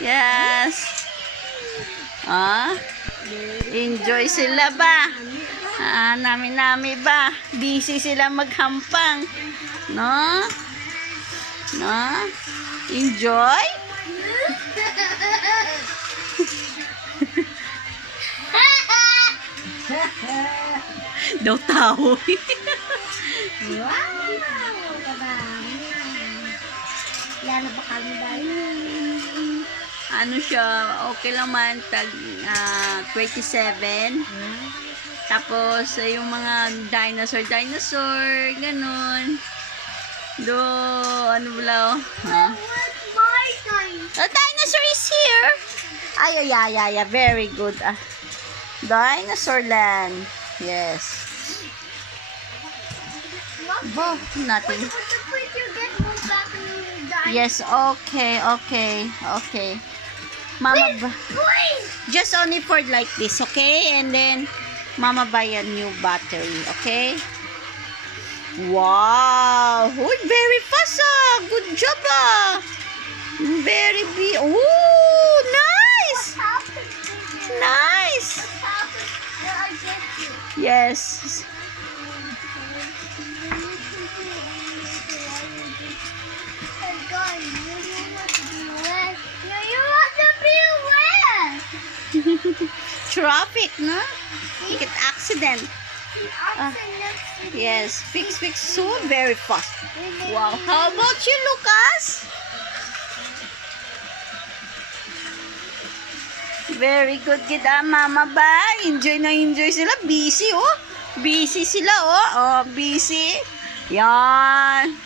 Yes. Enjoy sila ba? Nami-nami ba? Busy sila maghampang. No? No? Enjoy? Daw tao. Wow! Yan na bakal mo dahil. Ano siya, okay lang man, tag 27. Tapos, yung mga dinosaur, ganun. Ano bala, The dinosaur is here. Ay, yeah. Very good. Dinosaur land. Yes. Bo, nothing. Yes, okay. Mama, just only for like this, okay? And then, Mama buy a new battery, okay? Wow! Oh, very fast, Good job, Very big. Oh, nice! Nice! Yes. Traffic, no? You get accident. Yes, fix soon, very fast. Wow, how about you, Lucas? Very good, kita Mama ba? Enjoy sila, busy, Busy sila, busy. Yan.